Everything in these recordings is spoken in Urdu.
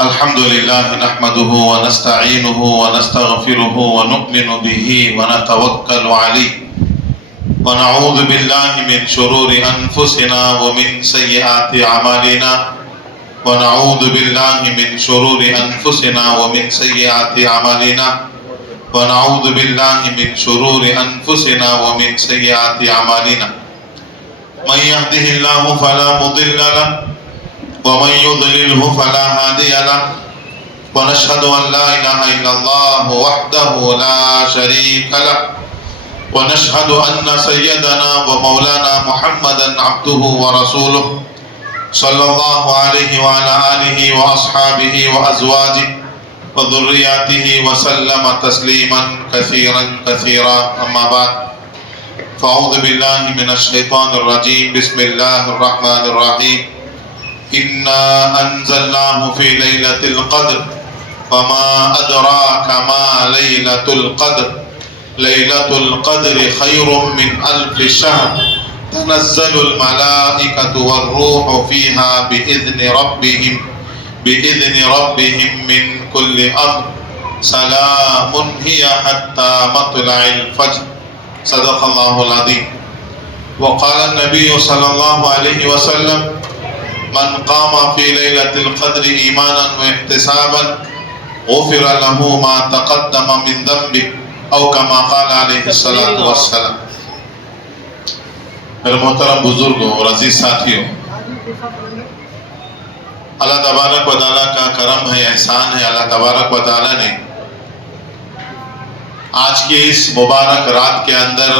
الحمد لله نحمده ونستعينه ونستغفره ونؤمن به ونتوكل عليه ونعوذ بالله من شرور أنفسنا ومن سيئات أعمالنا ونعوذ بالله من شرور أنفسنا ومن سيئات أعمالنا ونعوذ بالله من شرور أنفسنا ومن سيئات أعمالنا من يهده الله فلا مضل له ومن يضلله فلا هادي له ونشهد أن لا إله إلا الله وحده لا شريك له ونشهد أن سيدنا ومولانا محمدا عبده ورسوله صلى الله عليه وعلى آله وأصحابه وأزواجه وذرياته وسلم تسليما كثيرا كثيرا أما بعد فأعوذ بالله من الشيطان الرجيم بسم الله الرحمن الرحيم إنا أنزلناه في ليلة القدر وما أدراك ما ليلة القدر ليلة القدر خير من 1000 شهر تنزل الملائكة والروح فيها بإذن ربهم من كل أمر سلام هي حتى مطلع الفجر صدق الله العظيم وقال النبي صلى الله عليه وسلم من قام في ليلة القدر إيمانا واحتسابا غفر له ما تقدم من ذنبه أو كما قال عليه الصلاة والسلام. میرے محترم بزرگوں اور عزیز ساتھیوں، اللہ تبارک و تعالیٰ کا کرم ہے، احسان ہے. اللہ تبارک و تعالیٰ نے آج کی اس مبارک رات کے اندر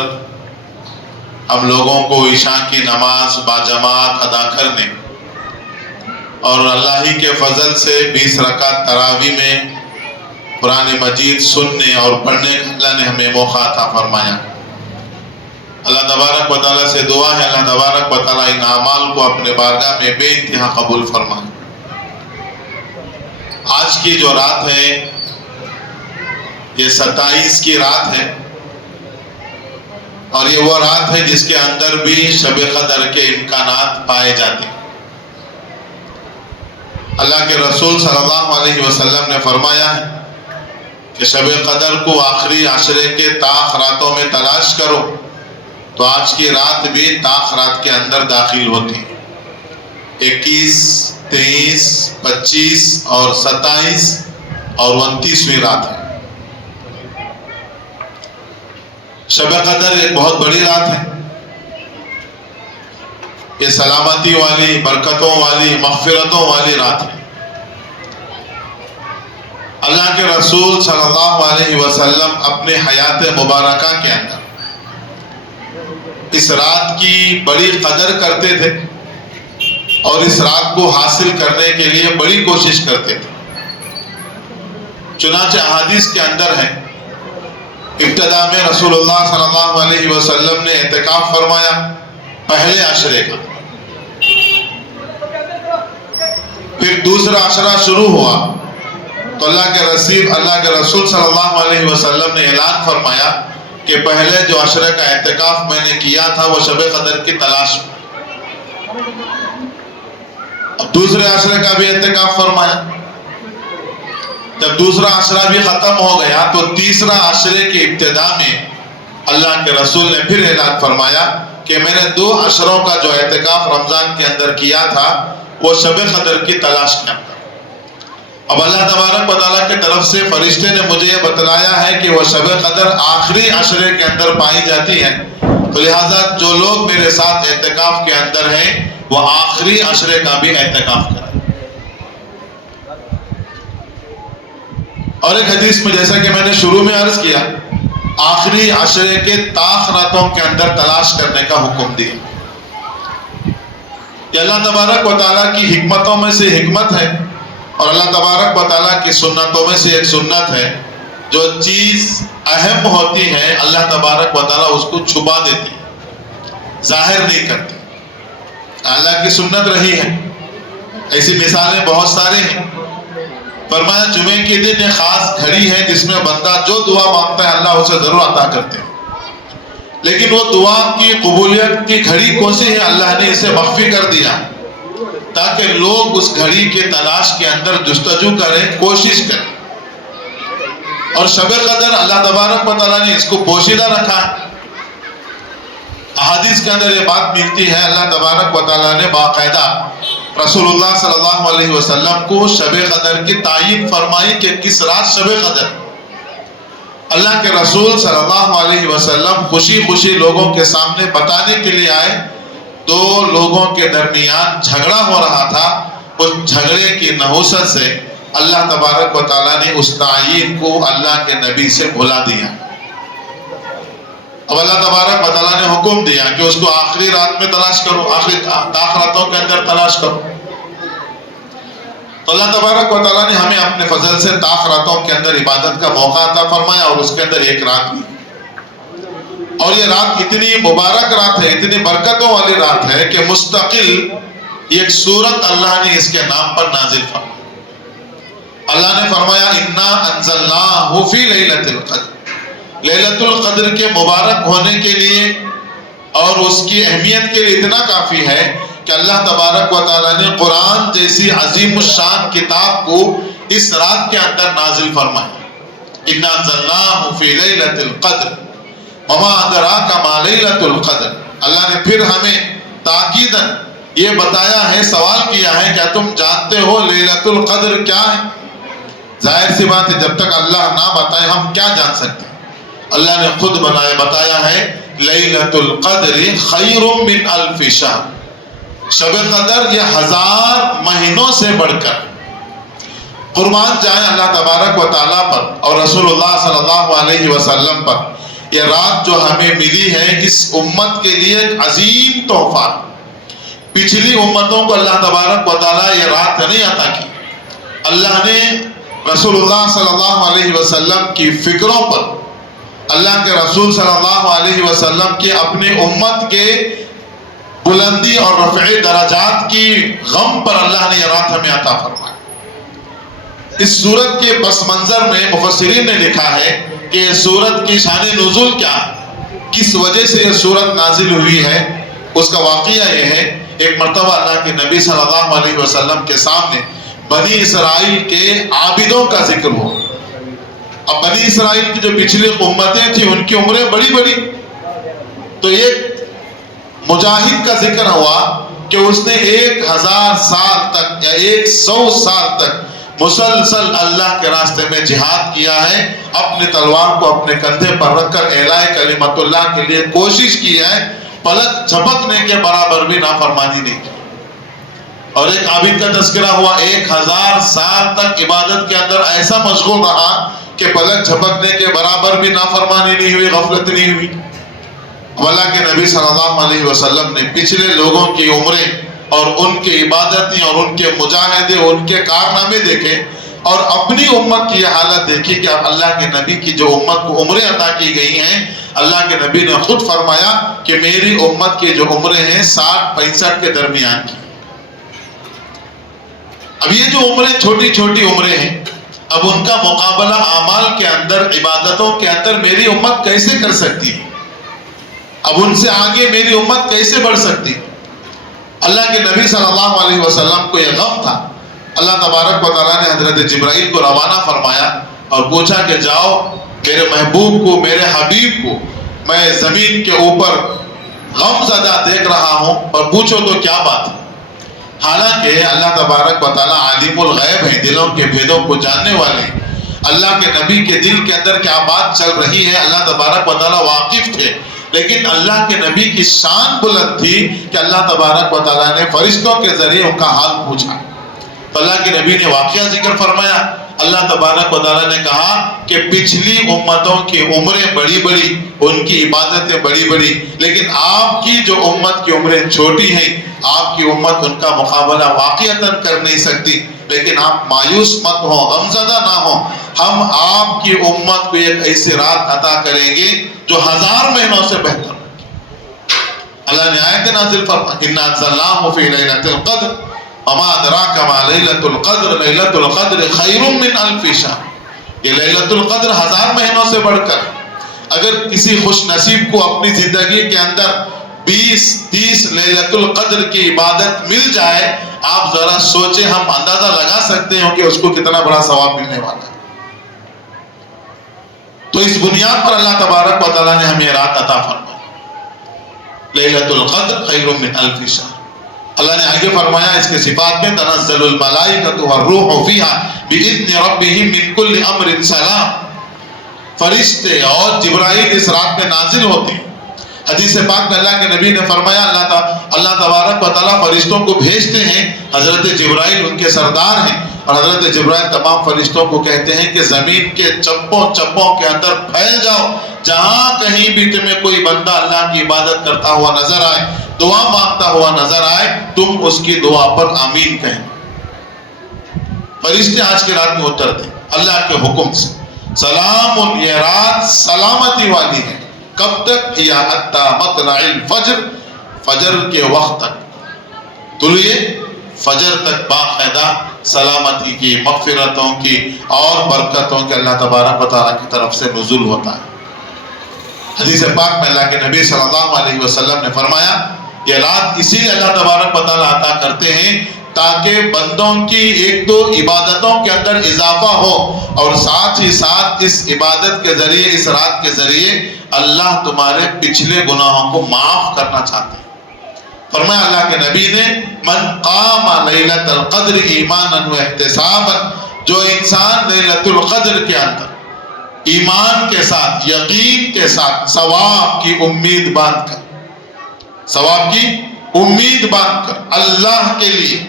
ہم لوگوں کو عشاء کی نماز باجماعت ادا کرنے اور اللہ ہی کے فضل سے 20 رکعت تراویح میں قرآن مجید سننے اور پڑھنے کا اللہ نے ہمیں موقع عطا فرمایا. اللہ تبارک و تعالیٰ سے دعا ہے اللہ تبارک و تعالیٰ ان اعمال کو اپنے بارگاہ میں بے انتہا قبول فرمائے. آج کی جو رات ہے یہ 27 کی رات ہے اور یہ وہ رات ہے جس کے اندر بھی شب قدر کے امکانات پائے جاتے ہیں. اللہ کے رسول صلی اللہ علیہ وسلم نے فرمایا ہے کہ شب قدر کو آخری عشرے کے طاق راتوں میں تلاش کرو، تو آج کی رات بھی طاق رات کے اندر داخل ہوتی ہے. 21 23 25 اور 27 اور 29ویں رات ہے. شب قدر ایک بہت بڑی رات ہے. یہ سلامتی والی، برکتوں والی، مغفرتوں والی رات ہے. اللہ کے رسول صلی اللہ علیہ وسلم اپنے حیات مبارکہ کے اندر اس رات کی بڑی قدر کرتے تھے اور اس رات کو حاصل کرنے کے لیے بڑی کوشش کرتے تھے. چنانچہ احادیث کے اندر ہے ابتدا میں رسول اللہ صلی اللہ علیہ وسلم نے اعتکاف فرمایا پہلے عشرے کا. پھر دوسرا عشرہ شروع ہوا تو اللہ کے رسول صلی اللہ علیہ وسلم نے اعلان فرمایا کہ پہلے جو عشرے کا اعتکاف میں نے کیا تھا وہ شب قدر کی تلاش میں. اب دوسرے عشرے کا بھی اعتکاف فرمایا. جب دوسرا عشرہ بھی ختم ہو گیا تو تیسرا عشرے کی ابتدا میں اللہ کے رسول نے پھر اعلان فرمایا کہ میں نے 2 عشروں کا جو اعتکاف رمضان کے اندر کیا تھا وہ شب قدر کی تلاش میں. اب اللہ تبارک و تعالیٰ کی طرف سے فرشتے نے مجھے یہ بتلایا ہے کہ وہ شب قدر آخری عشرے کے اندر پائی جاتی ہے، تو لہٰذا جو لوگ میرے ساتھ اعتکاف کے اندر ہیں وہ آخری عشرے کا بھی اعتکاف کریں. اور ایک حدیث میں جیسا کہ میں نے شروع میں عرض کیا آخری عشرے کے طاق راتوں کے اندر تلاش کرنے کا حکم دیا. یہ اللہ تبارک و تعالیٰ کی حکمتوں میں سے حکمت ہے اور اللہ تبارک و تعالیٰ کی سنتوں میں سے ایک سنت ہے. جو چیز اہم ہوتی ہے اللہ تبارک و تعالیٰ اس کو چھپا دیتی ہے، ظاہر نہیں کرتی. اللہ کی سنت رہی ہے. ایسی مثالیں بہت سارے ہیں. فرمایا جمعے کے دن ایک خاص گھڑی ہے جس میں بندہ جو دعا مانگتا ہے اللہ اسے ضرور عطا کرتے ہیں. لیکن وہ دعا کی قبولیت کی گھڑی کون سی ہے؟ اللہ نے اسے مخفی کر دیا. تاکہ لوگ اس گھڑی کے تلاش کے اندر جستجو کریں، کوشش کریں. اور شب قدر اللہ تبارک و تعالیٰ نے اس کو پوشیدہ رکھا ہے. احادیث کے اندر یہ بات ملتی ہے، اللہ تبارک و تعالیٰ نے باقاعدہ رسول اللہ صلی اللہ علیہ وسلم کو شب قدر کی تعین فرمائی کہ کس رات شب قدر. اللہ کے رسول صلی اللہ علیہ وسلم خوشی خوشی لوگوں کے سامنے بتانے کے لیے آئے. دو لوگوں کے درمیان جھگڑا ہو رہا تھا، اس جھگڑے کی نحوست سے اللہ تبارک و تعالیٰ نے اس تعین کو اللہ کے نبی سے بھلا دیا. اب اللہ تبارک و تعالیٰ نے حکم دیا کہ اس کو آخری رات میں تلاش کرو، آخری راتوں کے اندر تلاش کرو. تو اللہ تبارک و تعالیٰ نے ہمیں اپنے فضل سے راتوں کے اندر عبادت کا موقع عطا فرمایا، اور اس کے اندر ایک رات بھی. اور یہ رات اتنی مبارک رات ہے، اتنی برکتوں والی رات ہے کہ مستقل ایک سورت اللہ نے اس کے نام پر نازل فرمائی. اللہ نے فرمایا انا انزلناہ فی لیلۃ القدر. لیلۃ القدر کے مبارک ہونے کے لیے اور اس کی اہمیت کے لیے اتنا کافی ہے کہ اللہ تبارک و تعالیٰ نے قرآن جیسی عظیم الشان کتاب کو اس رات کے اندر نازل فرمایا. انا انزلناہ فی لیلۃ القدر وما ادراک ما لیلۃ القدر. اللہ نے پھر ہمیں تاکیداً یہ بتایا ہے، سوال کیا ہے، کیا تم جانتے ہو لیلۃ القدر کیا ہے؟ ظاہر سی بات ہے، جب تک اللہ نہ بتائے ہم کیا جان سکتے ہیں. اللہ نے خود بتایا ہے لیلۃ القدر خیر من الف شہر. شب قدر یہ 1000 مہینوں سے بڑھ کر. قربان جائیں اللہ تبارک و تعالیٰ پر اور رسول اللہ صلی اللہ علیہ وسلم پر. یہ رات جو ہمیں ملی ہے اس امت کے لیے ایک عظیم تحفہ. پچھلی امتوں کو اللہ تبارک و تعالیٰ یہ رات نہیں عطا کی. اللہ نے رسول اللہ صلی اللہ علیہ وسلم کی فکروں پر، اللہ کے رسول صلی اللہ علیہ وسلم کی اپنی امت کے بلندی اور رفع درجات کی غم پر اللہ نے یہ رات ہمیں عطا فرمایا. اس سورت کے پس منظر میں مفسرین نے لکھا ہے کہ سورت کی شان نزول کیا، کس وجہ سے یہ سورت نازل ہوئی ہے. اس کا واقعہ یہ ہے، ایک مرتبہ اللہ کے نبی صلی اللہ علیہ وسلم کے سامنے بنی اسرائیل کے عابدوں کا ذکر ہو. اب بنی اسرائیل کی جو پچھلی امتیں تھیں ان کی عمریں بڑی بڑی، تو ایک مجاہد کا ذکر ہوا کہ اس نے 1000 سال تک یا 100 سال تک مسلسل اللہ کے راستے میں جہاد کیا ہے. اپنے تلوار کو اپنے کندھے پر رکھ کر اعلاء کلمت اللہ کے لیے کوشش کی ہے. پلک جھپکنے کے برابر بھی نافرمانی نہیں کی. اور ایک عابد کا تذکرہ ہوا 1000 سال تک عبادت کے اندر ایسا مشغول رہا کہ پلک جھپکنے کے برابر بھی نافرمانی نہیں ہوئی، غفلت نہیں ہوئی. اللہ کے نبی صلی اللہ علیہ وسلم نے پچھلے لوگوں کی عمریں اور ان کی عبادتیں اور ان کے مجاہدے اور ان کے کارنامے دیکھے اور اپنی امت کی یہ حالت دیکھی کہ اب اللہ کے نبی کی جو امت کو عمریں عطا کی گئی ہیں، اللہ کے نبی نے خود فرمایا کہ میری امت کی جو عمریں ہیں 60-65 کے درمیان کی. اب یہ جو عمریں چھوٹی چھوٹی عمریں ہیں، اب ان کا مقابلہ اعمال کے اندر، عبادتوں کے اندر میری امت کیسے کر سکتی ہے؟ اب ان سے آگے میری امت کیسے بڑھ سکتی؟ اللہ کے نبی صلی اللہ علیہ وسلم کو یہ غم تھا. اللہ تبارک و تعالیٰ نے حضرت جبرائیل کو روانہ فرمایا اور پوچھا کہ جاؤ میرے محبوب کو، میرے حبیب کو میں زمین کے اوپر غم زدہ دیکھ رہا ہوں اور پوچھو تو کیا بات ہے. حالانکہ اللہ تبارک و تعالیٰ عالم الغیب ہے، دلوں کے بھیدوں کو جاننے والے ہیں. اللہ کے نبی کے دل کے اندر کیا بات چل رہی ہے اللہ تبارک و تعالیٰ واقف تھے. لیکن اللہ کے نبی کی شان بلند تھی کہ اللہ تبارک و تعالیٰ نے فرشتوں کے ذریعے ان کا حال پوچھا. تو اللہ کے نبی نے واقعہ ذکر فرمایا. اللہ تبارک و تعالیٰ نے کہا کہ پچھلی امتوں کی عمریں بڑی بڑی، ان کی عبادتیں بڑی بڑی، لیکن آپ کی جو امت کی عمریں چھوٹی ہیں، آپ کی امت ان کا مقابلہ واقعتاً کر نہیں سکتی. لیکن آپ مایوس مت ہو، غمزدہ نہ ہو. ہم آپ کی امت کو ایک ایسی رات عطا کریں گے جو 1000 مہینوں سے بہتر. اللہ نے آیت نازل فرمائی انا انزلناہ فی لیلۃ القدر وما ادراک ما لیلۃ القدر لیلۃ القدر خیر من الف شہر. یہ لیلۃ القدر 1000 مہینوں سے بڑھ کر. اگر کسی خوش نصیب کو اپنی زندگی کے اندر 20-30 لیلۃ القدر کی عبادت مل جائے، آپ ذرا سوچیں، ہم اندازہ لگا سکتے ہو کہ اس کو کتنا بڑا ثواب ملنے والا ہے۔ تو اس بنیاد پر اللہ تبارک و تعالیٰ نے ہمیں رات عطا فرمائی، لیلۃ القدر خیر من الف شہر۔ اللہ نے آگے فرمایا اس کے صفات میں، تنزل الملائکۃ والروح فیہا بإذن ربہم من کل امر سلام، فرشتے اور جبرائیل اس رات میں نازل ہوتے ہیں۔ حدیث پاک میں اللہ کے نبی نے فرمایا اللہ تبارک و تعالیٰ فرشتوں کو بھیجتے ہیں، حضرت جبرائیل ان کے سردار ہیں، اور حضرت جبرائیل تمام فرشتوں کو کہتے ہیں کہ زمین کے چپوں کے اندر پھیل جاؤ، جہاں کہیں بھی تمہیں کوئی بندہ اللہ کی عبادت کرتا ہوا نظر آئے، دعا مانگتا ہوا نظر آئے، تم اس کی دعا پر آمین کہیں۔ فرشتے آج کی رات میں اتر دیں اللہ کے حکم سے۔ سلام، یہ رات سلامتی والی ہے۔ کب تک؟ یا حتی مطلع الفجر، فجر کے وقت تک، طلوع فجر تک باقاعدہ سلامتی کی، مغفرتوں کی اور برکتوں کے اللہ تبارک و تعالیٰ کی طرف سے نزول ہوتا ہے۔ حدیث پاک میں اللہ کے نبی صلی اللہ علیہ وسلم نے فرمایا، یہ رات اسی لیے اللہ تبارک و تعالیٰ عطا کرتے ہیں تاکہ بندوں کی ایک تو عبادتوں کے اندر اضافہ ہو، اور ساتھ ہی ساتھ اس عبادت کے ذریعے، اس رات کے ذریعے اللہ تمہارے پچھلے گناہوں کو معاف کرنا چاہتے ہیں۔ فرمایا اللہ کے نبی نے، من قام لیلۃ القدر ایمانا و احتسابا، جو انسان لیلۃ القدر کے اندر ایمان کے ساتھ، یقین کے ساتھ، ثواب کی امید باندھ کر، ثواب کی امید باندھ کر، اللہ کے لیے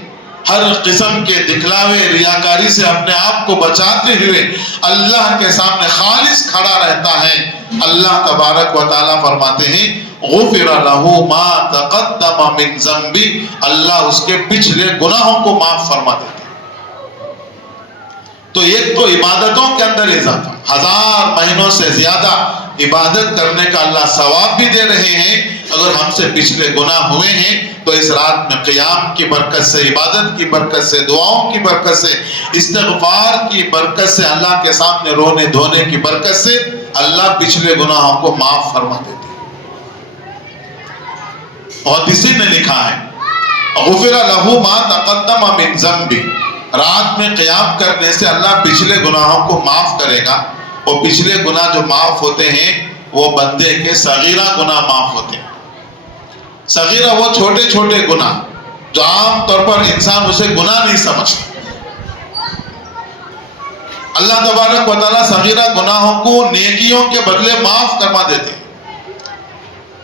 ہر قسم کے دکھلاوے، ریاکاری سے اپنے آپ کو بچاتے ہوئے اللہ کے سامنے خالص کھڑا رہتا ہے، اللہ تبارک و تعالیٰ فرماتے ہیں غفر لہ ما تقدم من ذنبہ، اللہ اس کے پچھلے گناہوں کو معاف فرما دیتے ہیں۔ تو ایک تو عبادتوں کے اندر اضافہ، 1000 مہینوں سے زیادہ عبادت کرنے کا اللہ ثواب بھی دے رہے ہیں۔ اگر ہم سے پچھلے گناہ ہوئے ہیں تو اس رات میں قیام کی برکت سے، عبادت کی برکت سے، دعاؤں کی برکت سے، استغفار کی برکت سے، اللہ کے سامنے رونے دھونے کی برکت سے اللہ پچھلے گناہوں کو معاف فرما دیتے ہیں۔ اور اسی نے لکھا ہے غفر لہ ما تقدم من ذنبہ، رات میں قیام کرنے سے اللہ پچھلے گناہوں کو معاف کرے گا۔ اور پچھلے گناہ جو معاف ہوتے ہیں وہ بندے کے صغیرہ گناہ معاف ہوتے ہیں۔ صغیرہ وہ چھوٹے چھوٹے گناہ جو عام طور پر انسان اسے گناہ نہیں سمجھتا، اللہ تبارک و تعالیٰ صغیرہ گناہوں کو نیکیوں کے بدلے معاف کروا دیتے ہیں۔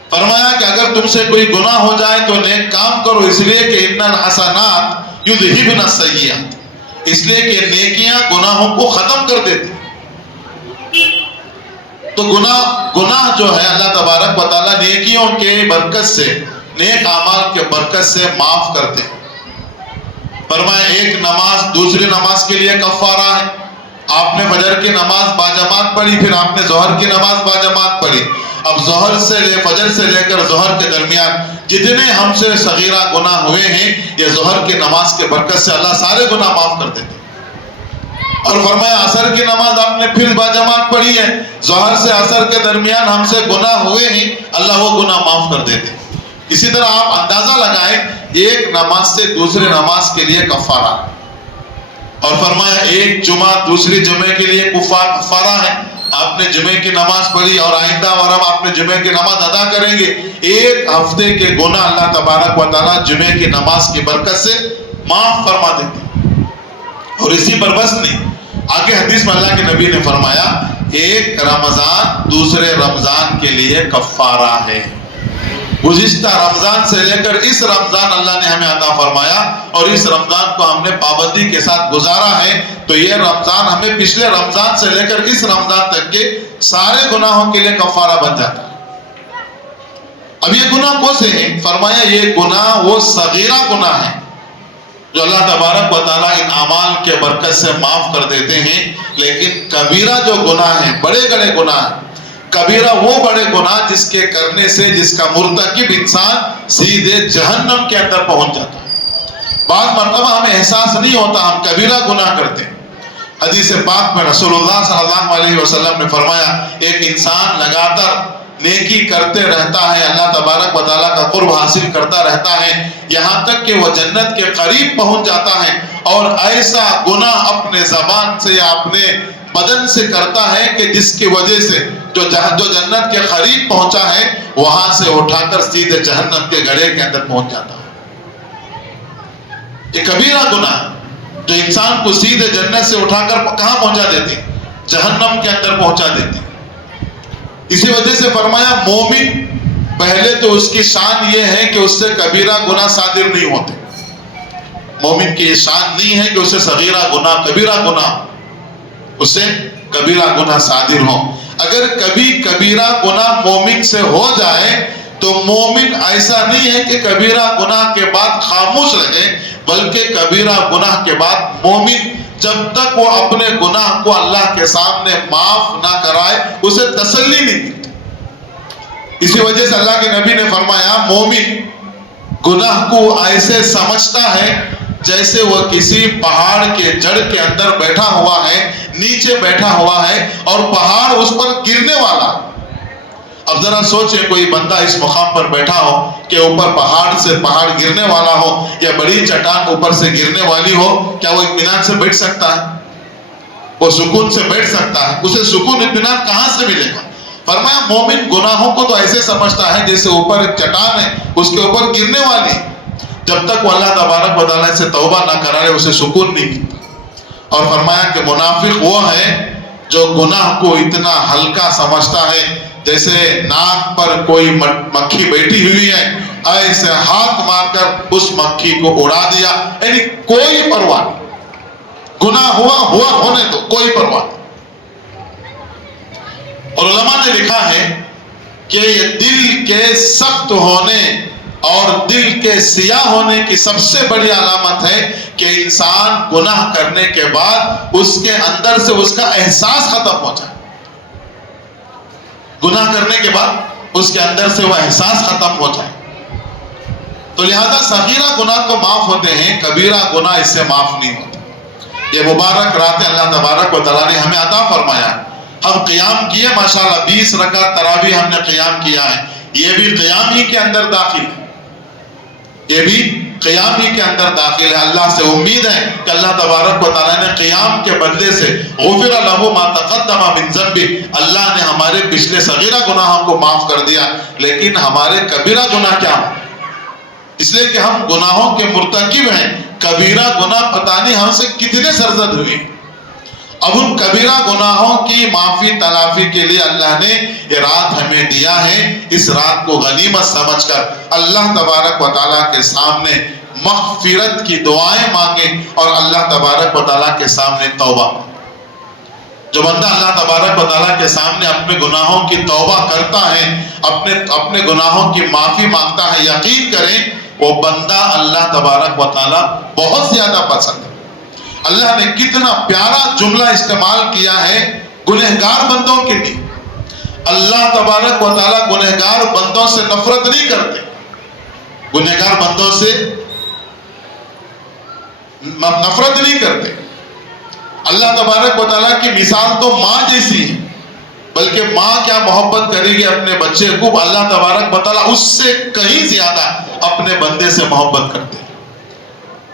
فرمایا کہ اگر تم سے کوئی گناہ ہو جائے تو نیک کام کرو، اس لیے کہ ان الحسنات یذہبن السیئات، اس لیے کہ نیکیاں گناہوں کو ختم کر دیتی۔ تو گناہ جو ہے اللہ تبارک و تعالیٰ نیکیوں کے برکت سے، نیک اعمال کے برکت سے معاف کرتے ہیں۔ فرمایا ایک نماز دوسری نماز کے لیے کفارہ ہے۔ آپ نے فجر کی نماز باجماعت پڑھی، پھر آپ نے ظہر کی نماز باجماعت پڑھی، اب فجر سے لے کر ظہر کے درمیان جتنے ہم سے صغیرہ گناہ ہوئے ہیں، یہ ظہر کی نماز کے برکت سے اللہ سارے گناہ معاف کر دیتے ہیں۔ اور فرمایا عصر کی نماز آپ نے پھر باجماعت پڑھی ہے، ظہر سے عصر کے درمیان ہم سے گناہ ہوئے ہیں، اللہ وہ گناہ معاف کر دیتے ہیں۔ اسی طرح آپ اندازہ لگائیں ایک نماز سے دوسرے نماز کے لیے کفارہ، اور فرمایا ایک جمعہ دوسری جمعے کے لیے کفارہ ہے۔ آپ نے جمعے کی نماز پڑھی اور آئندہ ورم آپ نے جمعے کی نماز ادا کریں گے، ایک ہفتے کے گناہ اللہ تبارک و تعالیٰ جمعے کی نماز کی برکت سے معاف فرما دیتے ہیں۔ اور اسی پر بس نہیں، آگے حدیث میں اللہ کے نبی نے فرمایا ایک رمضان دوسرے رمضان کے لیے کفارہ ہے۔ گزشتہ رمضان سے لے کر اس رمضان اللہ نے ہمیں عطا فرمایا، اور اس رمضان کو ہم نے پابندی کے ساتھ گزارا ہے، تو یہ رمضان ہمیں پچھلے رمضان سے لے کر اس رمضان تک کے سارے گناہوں کے لیے کفارہ بن جاتا ہے۔ اب یہ گناہ کون سے ہیں؟ فرمایا یہ گناہ وہ صغیرہ گناہ ہیں جو اللہ تبارک و تعالیٰ ان اعمال کے برکت سے معاف کر دیتے ہیں، لیکن کبیرہ جو گناہ ہیں، بڑے بڑے گناہ ہیں، کبیرہ وہ بڑے گناہ جس کے کرنے سے جس کا مرتکب انسان سیدھے جہنم کے اندر پہنچ جاتا ہے۔ بعض مرتبہ ہمیں احساس نہیں ہوتا ہم کبیرہ گناہ کرتے ہیں۔ حدیث پاک میں رسول اللہ صلی اللہ علیہ وسلم نے فرمایا ایک انسان لگاتار نیکی کرتے رہتا ہے، اللہ تبارک و تعالیٰ کا قرب حاصل کرتا رہتا ہے، یہاں تک کہ وہ جنت کے قریب پہنچ جاتا ہے، اور ایسا گناہ اپنے زبان سے یا اپنے بدن سے کرتا ہے کہ جس کی وجہ سے جو جنت کے قریب پہنچا ہے وہاں سے اٹھا کر سیدھے جہنم کے گڑھے کے اندر پہنچ جاتا ہے۔ یہ کبیرہ گناہ جو انسان کو سیدھے جنت سے اٹھا کر کہاں پہنچا دیتی؟ جہنم کے اندر پہنچا دیتی۔ اسی وجہ سے فرمایا مومن پہلے تو اس کی شان یہ ہے کہ اس سے کبیرہ گناہ صادر نہیں ہوتے۔ مومن کی یہ شان نہیں ہے کہ اسے صغیرہ گناہ کبیرہ گناہ اس سے کبیرہ گناہ صادر ہو۔ اگر کبھی کبیرہ گناہ مومن سے ہو جائے تو مومن ایسا نہیں ہے کہ کبیرہ گناہ کے بعد خاموش رہے، بلکہ کبیرہ گناہ کے بعد مومن جب تک وہ اپنے گناہ کو اللہ کے سامنے معاف نہ کرائے اسے تسلی نہیں ملتی۔ اسی وجہ سے اللہ کے نبی نے فرمایا مومن گناہ کو ایسے سمجھتا ہے جیسے وہ کسی پہاڑ کے جڑ کے اندر بیٹھا ہوا ہے، نیچے بیٹھا ہوا ہے اور پہاڑ اس پر گرنے والا۔ اب ذرا سوچیں کوئی بندہ اس مقام پر بیٹھا ہو کہ اوپر پہاڑ سے پہاڑ گرنے والا ہو یا بڑی چٹان اوپر سے گرنے والی ہو، کیا وہ اطمینان سے بیٹھ سکتا ہے؟ وہ سکون سے بیٹھ سکتا ہے؟ اسے سکون اطمینان کہاں سے ملے گا؟ فرمایا مومن گناہوں کو تو ایسے سمجھتا ہے جیسے اوپر ایک چٹان ہے اس کے اوپر گرنے والی، جب تک وہ اللہ تبارک و تعالیٰ سے توبہ نہ کرائے اسے سکون نہیں ملتا۔ اور فرمایا کہ منافق وہ ہے جو گناہ کو اتنا ہلکا سمجھتا ہے جیسے ناک پر کوئی مکھی بیٹھی ہوئی ہے، ایسے ہاتھ مار کر اس مکھی کو اڑا دیا، یعنی کوئی پرواہ نہیں، گناہ ہوا ہونے تو کوئی پرواہ نہیں۔ اور علماء نے لکھا ہے کہ یہ دل کے سخت ہونے اور دل کے سیاہ ہونے کی سب سے بڑی علامت ہے کہ انسان گناہ کرنے کے بعد اس کے اندر سے اس کا احساس ختم ہو جائے۔ گناہ کرنے کے بعد اس کے اندر سے وہ احساس ختم ہو جائے۔ تو لہذا صغیرہ گناہ تو معاف ہوتے ہیں، کبیرہ گناہ اس سے معاف نہیں ہوتے۔ یہ مبارک راتیں اللہ تبارک و تعالیٰ نے ہمیں عطا فرمایا، ہم قیام کیے ماشاءاللہ 20 رکعت تراویح ہم نے قیام کیا ہے، یہ بھی قیام ہی کے اندر داخل ہے، یہ بھی قیام ہی کے اندر داخل ہے۔ اللہ سے امید ہے کہ اللہ تبارک و تعالیٰ نے قیام کے بدلے سے غفر لہ ما تقدم من ذنبہ، اللہ نے ہمارے پچھلے صغیرہ گناہوں کو معاف کر دیا، لیکن ہمارے کبیرہ گناہ کیا ہوں؟ اس لیے کہ ہم گناہوں کے مرتکب ہیں، کبیرہ گناہ پتہ نہیں ہم سے کتنے سرزد ہوئے۔ اب ان کبیرہ گناہوں کی معافی تلافی کے لیے اللہ نے یہ رات ہمیں دیا ہے، اس رات کو غنیمت سمجھ کر اللہ تبارک و تعالیٰ کے سامنے مغفرت کی دعائیں مانگیں اور اللہ تبارک و تعالیٰ کے سامنے توبہ مانگیں۔ جو بندہ اللہ تبارک و تعالیٰ کے سامنے اپنے گناہوں کی توبہ کرتا ہے، اپنے گناہوں کی معافی مانگتا ہے، یقین کریں وہ بندہ اللہ تبارک و تعالیٰ بہت زیادہ پسند ہے۔ اللہ نے کتنا پیارا جملہ استعمال کیا ہے گنہگار بندوں کے لیے۔ اللہ تبارک و تعالیٰ گنہگار بندوں سے نفرت نہیں کرتے، گنہگار بندوں سے نفرت نہیں کرتے۔ اللہ تبارک و تعالیٰ کی مثال تو ماں جیسی ہے، بلکہ ماں کیا محبت کرے گی اپنے بچے کو، اللہ تبارک و تعالیٰ اس سے کہیں زیادہ اپنے بندے سے محبت کرتے ہیں۔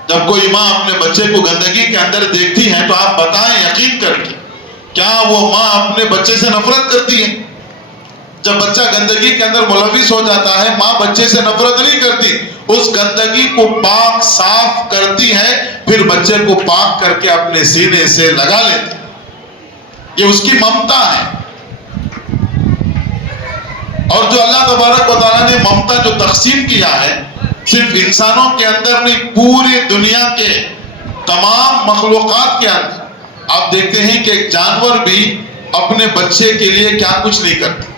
جب کوئی ماں اپنے بچے کو گندگی کے اندر دیکھتی ہے تو آپ بتائیں یقین کر کے کیا وہ ماں اپنے بچے سے نفرت کرتی ہے؟ جب بچہ گندگی کے اندر ملوث ہو جاتا ہے ماں بچے سے نفرت نہیں کرتی، اس گندگی کو پاک صاف کرتی ہے، پھر بچے کو پاک کر کے اپنے سینے سے لگا لیتی ہے۔ یہ اس کی ممتا ہے۔ اور جو اللہ تبارک و تعالیٰ نے ممتا جو تقسیم کیا ہے صرف انسانوں کے اندر نہیں، پوری دنیا کے تمام مخلوقات کے اندر آپ دیکھتے ہیں کہ ایک جانور بھی اپنے بچے کے لیے کیا کچھ نہیں کرتے۔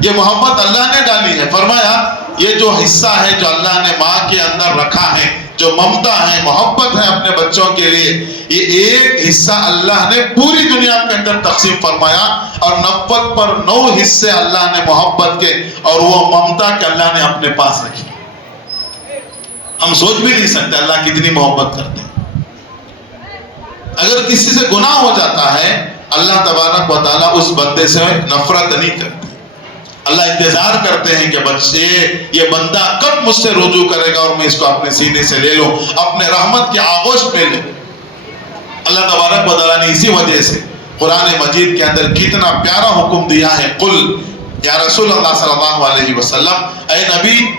یہ محبت اللہ نے ڈالی ہے۔ فرمایا یہ جو حصہ ہے جو اللہ نے ماں کے اندر رکھا ہے، جو ممتا ہے محبت ہے اپنے بچوں کے لیے، یہ ایک حصہ اللہ نے پوری دنیا کے اندر تقسیم فرمایا، اور 90 پر 9 حصے اللہ نے محبت کے اور وہ ممتا کے اللہ نے اپنے پاس رکھی۔ ہم سوچ بھی نہیں سکتے اللہ کتنی محبت کرتے ہیں۔ اگر کسی سے گناہ ہو جاتا ہے اللہ تبارک و تعالیٰ اس بندے سے نفرت نہیں کرتے۔ اللہ انتظار کرتے ہیں کہ بچے یہ بندہ کب مجھ سے رجوع کرے گا اور میں اس کو اپنے سینے سے لے لوں، اپنے رحمت کے آغوش میں لوں۔ اللہ تبارک و تعالیٰ نے اسی وجہ سے قرآن مجید کے اندر کتنا پیارا حکم دیا ہے، قل یا رسول اللہ صلی اللہ علیہ وسلم، اے نبی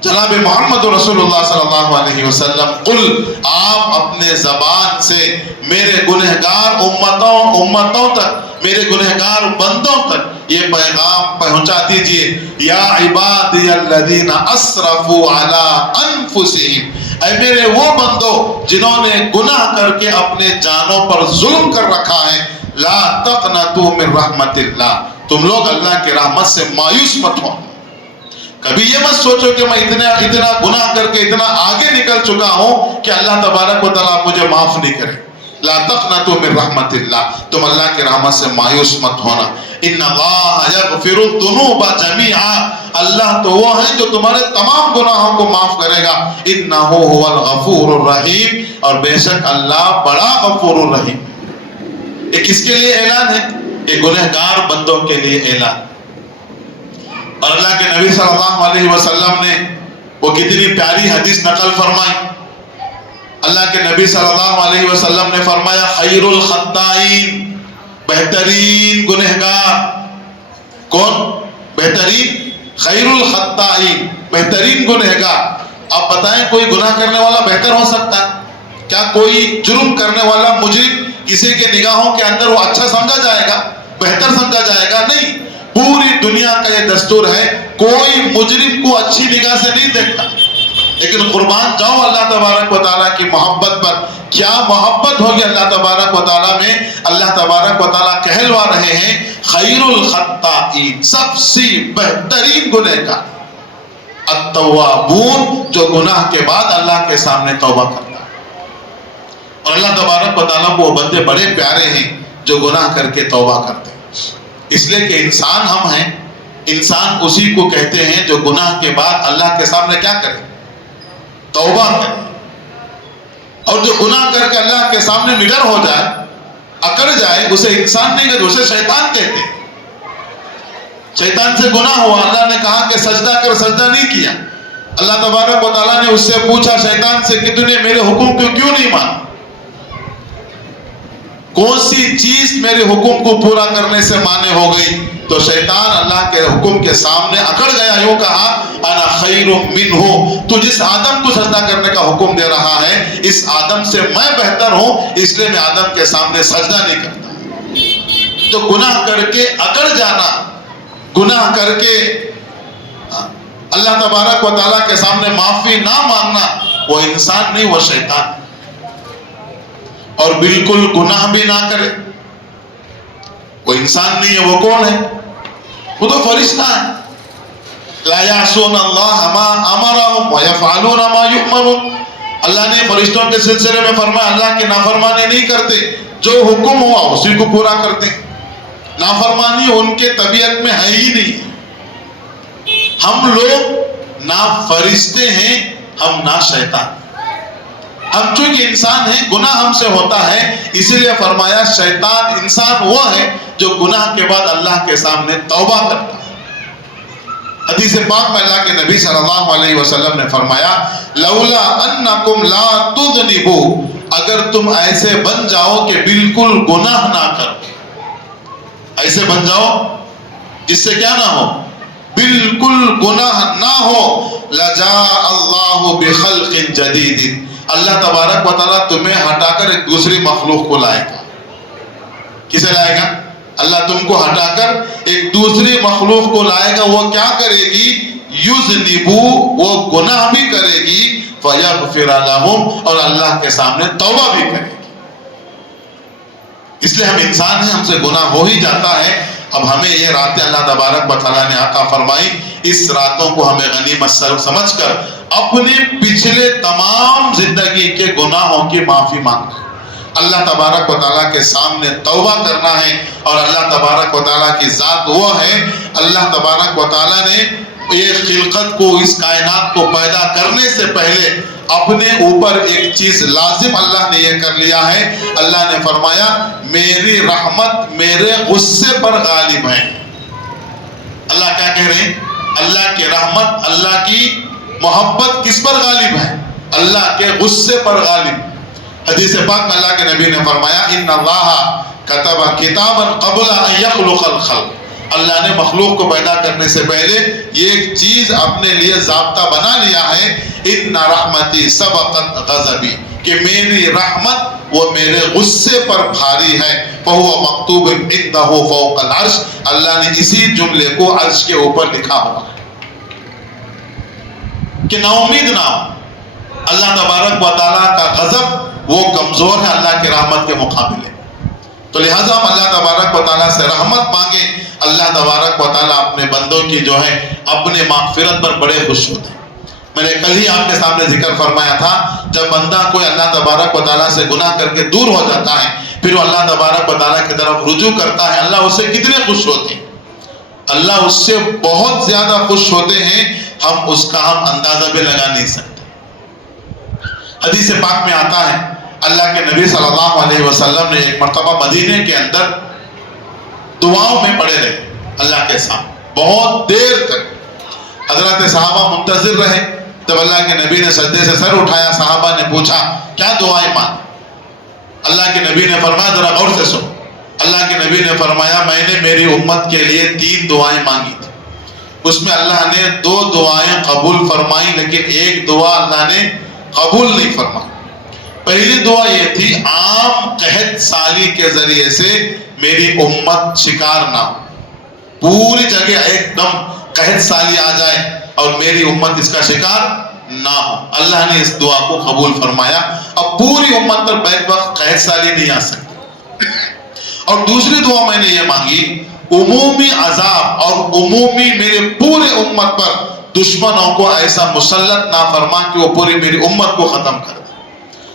جناب محمد رسول اللہ صلی اللہ علیہ وسلم، قل آپ اپنے زبان سے میرے گنہگار امتوں تک، میرے گنہگار بندوں تک یہ پیغام پہنچا دیجئے، یا عبادی الذین اسرفوا علی انفسہم، اے میرے وہ بندوں جنہوں نے گناہ کر کے اپنے جانوں پر ظلم کر رکھا ہے، لا تقنطوا من رحمت اللہ، تم لوگ اللہ کی رحمت سے مایوس مت ہو۔ کبھی یہ مت سوچو کہ میں اتنا گناہ کر کے اتنا آگے نکل چکا ہوں کہ اللہ تبارک و تعالیٰ مجھے معاف نہیں کرے۔ لا تقنطوا من رحمت اللہ، تم اللہ کی رحمت سے مایوس مت ہونا۔ ان اللہ یغفر الذنوب جميعا، اللہ تو وہ ہے جو تمہارے تمام گناہوں کو معاف کرے گا۔ انہ هو الغفور الرحیم، اور بے شک اللہ بڑا غفور الرحیم۔ یہ کس کے لیے اعلان ہے؟ یہ گنہگار بندوں کے لیے اعلان۔ اور اللہ کے نبی صلی اللہ علیہ وسلم نے وہ کتنی پیاری حدیث نقل فرمائی۔ اللہ کے نبی صلی اللہ علیہ وسلم نے فرمایا، خیر الخطائین، بہترین گنہگار کون؟ بہترین، خیر الخطائین، بہترین گنہگار۔ آپ بتائیں کوئی گناہ کرنے والا بہتر ہو سکتا ہے؟ کیا کوئی جرم کرنے والا مجرم کسی کے نگاہوں کے اندر وہ اچھا سمجھا جائے گا، بہتر سمجھا جائے گا؟ نہیں۔ پوری دنیا کا یہ دستور ہے، کوئی مجرم کو اچھی نگاہ سے نہیں دیکھتا، لیکن قربان جاؤ اللہ تبارک و تعالیٰ کی محبت پر، کیا محبت ہوگی اللہ تبارک و تعالیٰ میں۔ اللہ تبارک و تعالیٰ کہلوا رہے ہیں خیر الخطائین، سب سے بہترین گنہگار، التوابون، جو گناہ کے بعد اللہ کے سامنے توبہ کرتا ہے۔ اور اللہ تبارک و تعالیٰ کو وہ بندے بڑے پیارے ہیں جو گناہ کر کے توبہ کرتے ہیں۔ اس لیے کہ انسان ہم ہیں، انسان اسی کو کہتے ہیں جو گناہ کے بعد اللہ کے سامنے کیا کرے؟ توبہ کرے۔ اور جو گناہ کر کے اللہ کے سامنے نڈر ہو جائے، اکڑ جائے، اسے انسان نہیں کہتے، اسے شیطان کہتے ہیں۔ شیطان سے گناہ ہوا، اللہ نے کہا کہ سجدہ کر، سجدہ نہیں کیا۔ اللہ تبارک و تعالیٰ نے اس سے پوچھا شیطان سے کہ تو نے میرے حکم کو کیوں نہیں مانا؟ کون سی چیز میرے حکم کو پورا کرنے سے مانے ہو گئی؟ تو شیطان اللہ کے حکم کے سامنے اکڑ گیا، یوں کہا انا خیر منہ، تو جس آدم کو سجدہ کرنے کا حکم دے رہا ہے اس آدم سے میں بہتر ہوں، اس لیے میں آدم کے سامنے سجدہ نہیں کرتا۔ تو گناہ کر کے اکڑ جانا، گناہ کر کے اللہ تبارک و تعالیٰ کے سامنے معافی نہ مانگنا، وہ انسان نہیں، وہ شیطان۔ اور بالکل گناہ بھی نہ کرے، وہ انسان نہیں ہے، وہ کون ہے؟ وہ تو فرشتہ ہے۔ لا یعصون اللہ ما امرهم ویفعلون ما یؤمرون، اللہ نے فرشتوں کے سلسلے میں فرمایا اللہ کی نافرمانی نہیں کرتے، جو حکم ہوا اسی کو پورا کرتے۔ نافرمانی ان کے طبیعت میں ہے ہی نہیں۔ ہم لوگ نہ فرشتے ہیں، ہم نہ شیطان۔ ہم چونکہ انسان ہیں، گناہ ہم سے ہوتا ہے، اسی لیے فرمایا شیطان، انسان وہ ہے جو گناہ کے بعد اللہ کے سامنے توبہ کرتا ہے۔ حدیث پاک میں اللہ کے نبی صلی اللہ علیہ وسلم نے فرمایا لولا انکم لا تذنبوا، اگر تم ایسے بن جاؤ کہ بالکل گناہ نہ کرو، ایسے بن جاؤ جس سے کیا نہ ہو، بالکل گناہ نہ ہو، لجاء اللہ بخلق جدید، اللہ تبارک و تعالیٰ تمہیں ہٹا کر ایک دوسری مخلوق کو لائے گا۔ کسے لائے گا؟ اللہ تم کو ہٹا کر ایک دوسری مخلوق کو لائے گا۔ وہ کیا کرے گی؟ یذنبو، وہ گناہ بھی کرے گی، فیغفر لہم، اور اللہ کے سامنے توبہ بھی کرے گی۔ اس لیے ہم انسان ہیں، ہم سے گناہ ہو ہی جاتا ہے۔ اب ہمیں یہ راتیں اللہ تبارک و تعالیٰ نے عطا فرمائی، اس راتوں کو ہمیں غنیمت سمجھ کر اپنے پچھلے تمام زندگی کے گناہوں کی معافی مانگنا، اللہ تبارک و تعالیٰ کے سامنے توبہ کرنا ہے۔ اور اللہ تبارک و تعالیٰ کی ذات وہ ہے، اللہ تبارک و تعالیٰ نے یہ خلقت کو، اس کائنات کو پیدا کرنے سے پہلے اپنے اوپر ایک چیز لازم اللہ نے یہ کر لیا ہے۔ اللہ نے فرمایا میری رحمت میرے غصے پر غالب ہے۔ اللہ کیا کہہ رہے ہیں؟ اللہ کی رحمت، اللہ کی محبت کس پر غالب ہے؟ اللہ کے غصے پر غالب۔ حدیث پاک میں اللہ کے نبی نے فرمایا ان اللہ کتب کتابا قبل ان یخلق الخلق، اللہ نے مخلوق کو پیدا کرنے سے پہلے یہ ایک چیز اپنے لیے ضابطہ بنا لیا ہے، ان رحمتی سبقت غضبی، کہ میری رحمت وہ میرے غصے پر بھاری ہے، فہو مکتوب عندہ فوق العرش، اللہ نے اسی جملے کو عرش کے اوپر لکھا ہوا ہے کہ نا امید نہ ہو۔ اللہ تبارک و تعالیٰ کا غضب وہ کمزور ہے اللہ کی رحمت کے مقابلے، تو لہٰذا ہم اللہ تبارک و تعالیٰ سے رحمت مانگیں۔ اللہ تبارک و تعالیٰ اپنے بندوں کی جو ہے اپنے مغفرت پر بڑے خوش ہوتے ہیں۔ میں نے کل ہی آپ کے سامنے ذکر فرمایا تھا، جب بندہ کوئی اللہ تبارک و تعالیٰ سے گناہ کر کے دور ہو جاتا ہے، پھر وہ اللہ تبارک و تعالیٰ کی طرف رجوع کرتا ہے، اللہ اس سے کتنے خوش ہوتے ہیں؟ اللہ اس سے بہت زیادہ خوش ہوتے ہیں، ہم اس کا اندازہ بھی لگا نہیں سکتے۔ حدیث پاک میں آتا ہے اللہ کے نبی صلی اللہ علیہ وسلم نے ایک مرتبہ مدینے کے اندر دعاؤں میں پڑے رہے اللہ کے سامنے بہت دیر تک۔ حضرات صحابہ منتظر رہے، جب اللہ کے نبی نے سجدے سے سر اٹھایا، صحابہ نے پوچھا کیا دعائیں مانگی؟ اللہ کے نبی نے فرمایا ذرا غور سے سنو۔ اللہ کے نبی نے فرمایا میں نے میری امت کے لیے 3 دعائیں مانگی تھی، اس میں اللہ نے 2 دعائیں قبول فرمائی، لیکن ایک دعا اللہ نے قبول نہیں فرمائی۔ پہلی دعا یہ تھی عام قحط سالی کے ذریعے سے میری امت شکار نہ ہو، پوری جگہ ایک دم قحط سالی آ جائے اور میری امت اس کا شکار نہ ہو، اللہ نے اس دعا کو قبول فرمایا۔ اب پوری امت پر بیک وقت قحط سالی نہیں آ سکتی۔ اور دوسری دعا میں نے یہ مانگی عمومی عذاب اور عمومی میرے پورے امت پر دشمنوں کو ایسا مسلط نہ فرما کہ وہ پوری میری امت کو ختم کر دے۔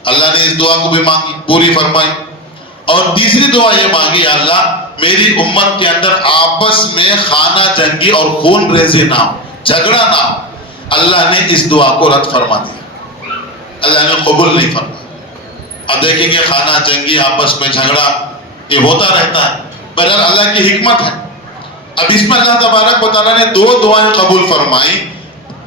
اللہ نے اس دعا کو بھی مانگی، پوری فرمائی۔ اور تیسری دعا یہ مانگی اللہ میری امت کے اندر آپس میں خانہ جنگی اور خون ریزی نہ ہو، جھگڑا نہ ہو، اللہ نے اس دعا کو رد فرما دیا، اللہ نے قبول نہیں فرمایا۔ اب دیکھیں گے خانہ جنگی آپس میں جھگڑا یہ ہوتا رہتا ہے، بہرحال اللہ کی حکمت ہے۔ اب اس میں اللہ تبارک و تعالیٰ نے 2 دعائیں قبول فرمائی۔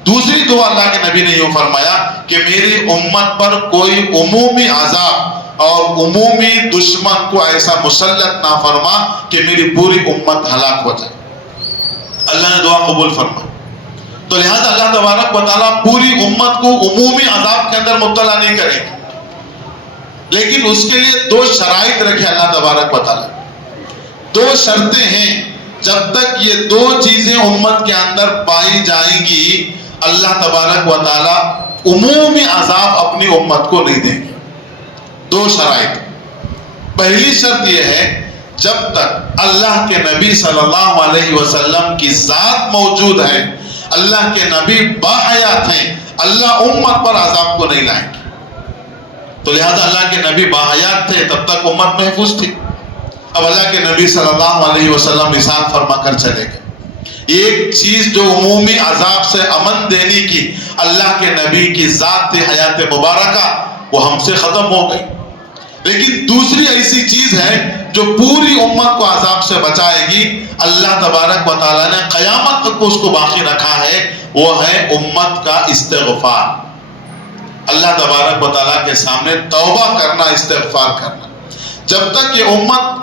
دوسری دعا اللہ کے نبی نے یوں فرمایا کہ میری امت پر کوئی عمومی عذاب اور عمومی دشمن کو ایسا مسلط نہ فرما کہ میری پوری امت ہلاک ہو جائے۔ اللہ نے دعا قبول فرمائی، تو لہذا اللہ تبارک و تعالیٰ پوری امت کو عمومی عذاب کے اندر مبتلا نہیں کرے گا، لیکن اس کے لیے 2 شرائط رکھے اللہ تبارک و تعالیٰ، 2 شرطیں ہیں۔ جب تک یہ 2 چیزیں امت کے اندر پائی جائیں گی اللہ تبارک و تعالیٰ عمومی عذاب اپنی امت کو نہیں دیں گے۔ 2 شرائط۔ پہلی شرط یہ ہے جب تک اللہ کے نبی صلی اللہ علیہ وسلم کی ذات موجود ہے، اللہ کے نبی باحیات ہیں، اللہ امت پر عذاب کو نہیں لائیں گے۔ تو لہذا اللہ کے نبی باحیات تھے تب تک امت محفوظ تھی۔ اب اللہ کے نبی صلی اللہ علیہ وسلم وصال فرما کر چلے گئے، ایک چیز جو عمومی عذاب سے امن دینے کی اللہ کے نبی کی ذات حیات مبارکہ وہ ہم سے ختم ہو گئی، لیکن دوسری ایسی چیز ہے جو پوری امت کو عذاب سے بچائے گی، اللہ تبارک و تعالیٰ نے قیامت تک اس کو باقی رکھا ہے، وہ ہے امت کا استغفار۔ اللہ تبارک و تعالیٰ کے سامنے توبہ کرنا، استغفار کرنا۔ جب تک یہ امت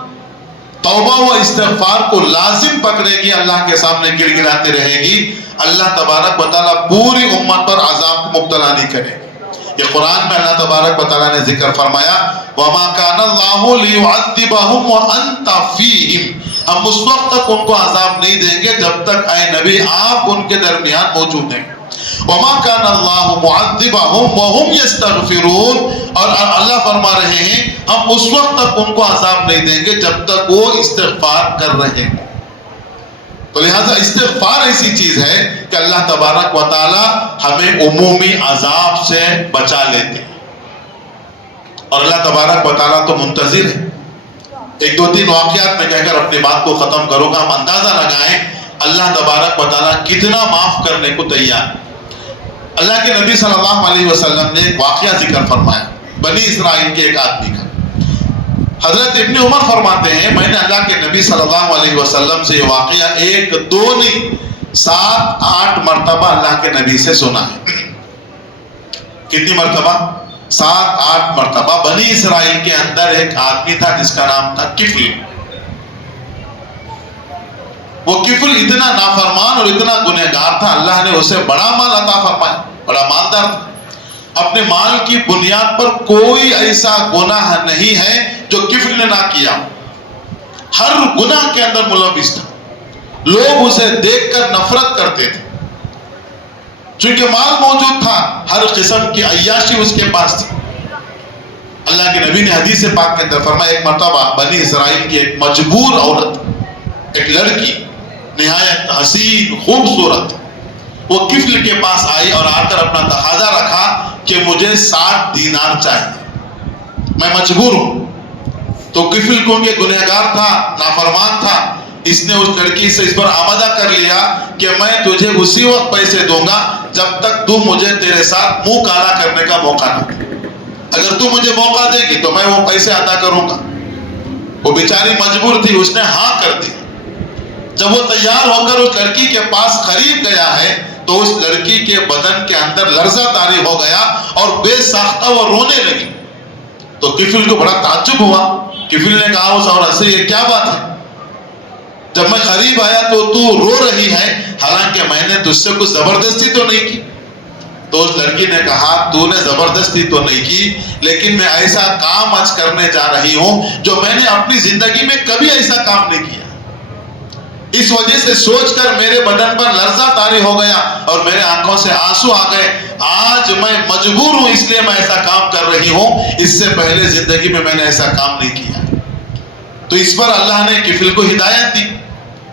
توبہ و استغفار کو لازم پکڑے گی، اللہ کے سامنے گڑ گڑاتی رہے گی، اللہ تبارک و تعالیٰ پوری امت پر عذاب کو مبتلا نہیں کرے گی۔ یہ قرآن میں اللہ تبارک و تعالیٰ نے ذکر فرمایا وَمَا كَانَ اللَّهُ لِيُعَذِّبَهُمْ وَأَنْتَ فِيهِمْ، ہم اس وقت تک ان کو عذاب نہیں دیں گے جب تک اے نبی آپ ان کے درمیان موجود ہیں۔ وَمَا كَانَ اللَّهُ مُعَذِّبَهُمْ وَهُمْ يَسْتَغْفِرُونَ، اور اللہ فرما رہے ہیں ہم اس وقت تک ان کو عذاب نہیں دیں گے جب تک وہ استغفار کر رہے ہیں۔ تو لہٰذا استغفار ایسی چیز ہے کہ اللہ تبارک و تعالی ہمیں عمومی عذاب سے بچا لیتے ہیں، اور اللہ تبارک و تعالیٰ تو منتظر ہے۔ 1-2-3 واقعات میں کہہ کر اپنی بات کو ختم کروں گا۔ ہم اندازہ لگائیں اللہ تبارک و تعالیٰ کتنا معاف کرنے کو تیار ہے۔ اللہ کے نبی صلی اللہ علیہ وسلم نے ایک واقعہ ذکر فرمایا بنی اسرائیل کے ایک آدمی کا۔ حضرت ابن عمر فرماتے ہیں میں نے اللہ کے نبی صلی اللہ علیہ وسلم سے یہ واقعہ 1 2 نہیں 7 8 مرتبہ اللہ کے نبی سے سنا ہے. کتنی مرتبہ؟ 7 8 مرتبہ. بنی اسرائیل کے اندر ایک آدمی تھا جس کا نام تھا کفل. وہ کفل اتنا نافرمان اور اتنا گنہگار تھا، اللہ نے اسے بڑا مال عطا فرمایا، بڑا مالدار تھا. اپنے مال کی بنیاد پر کوئی ایسا گناہ نہیں ہے جو کفل نے نہ کیا. ہر گناہ کے اندر ملوث تھا. لوگ اسے دیکھ کر نفرت کرتے تھے. چونکہ مال موجود تھا، ہر قسم کی عیاشی اس کے پاس تھی. اللہ کے نبی نے حدیث پاک کے اندر فرمایا ایک مرتبہ بنی اسرائیل کی ایک مجبور عورت، ایک لڑکی نہایت حسین خوبصورت، وہ کفل کے پاس آئی اور آ کر اپنا تقاضا رکھا کہ مجھے 60 دینار چاہیے، میں مجبور ہوں. تو کفل کو کہ گنہگار تھا، نافرمان تھا، اس نے اس لڑکی سے اس پر آمادہ کر لیا کہ میں تجھے اسی وقت پیسے دوں گا جب تک تو مجھے تیرے ساتھ منہ کالا کرنے کا موقع نہ دے. اگر تو مجھے موقع دے گی تو میں وہ پیسے ادا کروں گا. وہ بیچاری مجبور تھی، اس نے ہاں کر دی. جب وہ تیار ہو کر اس لڑکی کے پاس قریب گیا ہے تو اس لڑکی کے بدن کے اندر لرزہ طاری ہو گیا اور بے ساختہ وہ رونے لگی. تو کفل کو بڑا تعجب ہوا. کفل نے کہا اس عورت سے یہ کیا بات ہے؟ جب میں قریب آیا تو رو رہی ہے، حالانکہ میں نے تجھ سے کچھ زبردستی تو نہیں کی. تو اس لڑکی نے کہا تو نے زبردستی تو نہیں کی، لیکن میں ایسا کام آج کرنے جا رہی ہوں جو میں نے اپنی زندگی میں کبھی ایسا کام نہیں کیا. اس وجہ سے سوچ کر میرے بدن پر لرزہ طاری ہو گیا اور میرے آنکھوں سے آنسو آ گئے. آج میں مجبور ہوں اس لیے میں ایسا کام کر رہی ہوں، اس سے پہلے زندگی میں نے ایسا کام نہیں کیا. تو اس پر اللہ نے کفل کو ہدایت دی.